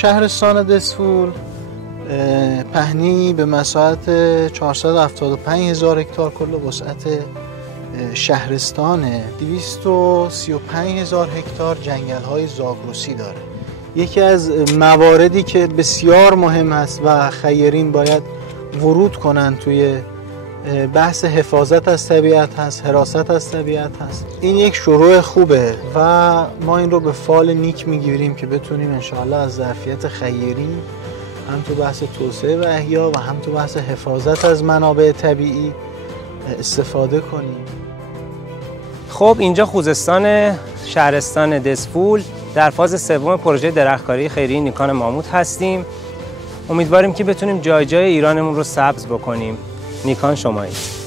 شهرستان دسفول پهنی به مساحت 475,000 هکتار کل وسعت شهرستانه. 235,000 هکتار جنگل‌های زاگرسی داره. یکی از مواردی که بسیار مهم هست و خیرین باید ورود کنن توی بحث حفاظت از طبیعت هست، حراست از طبیعت هست. این یک شروع خوبه و ما این رو به فال نیک میگیریم که بتونیم انشاءالله از ظرفیت خیرین هم تو بحث توسعه و احیا و هم تو بحث حفاظت از منابع طبیعی استفاده کنیم. خب اینجا خوزستان شهرستان دسفول در فاز سوم پروژه درختکاری خیریه نیکان ماموت هستیم. امیدواریم که بتونیم جای جای ایرانمون رو سبز بکنیم. نیکان شمایید.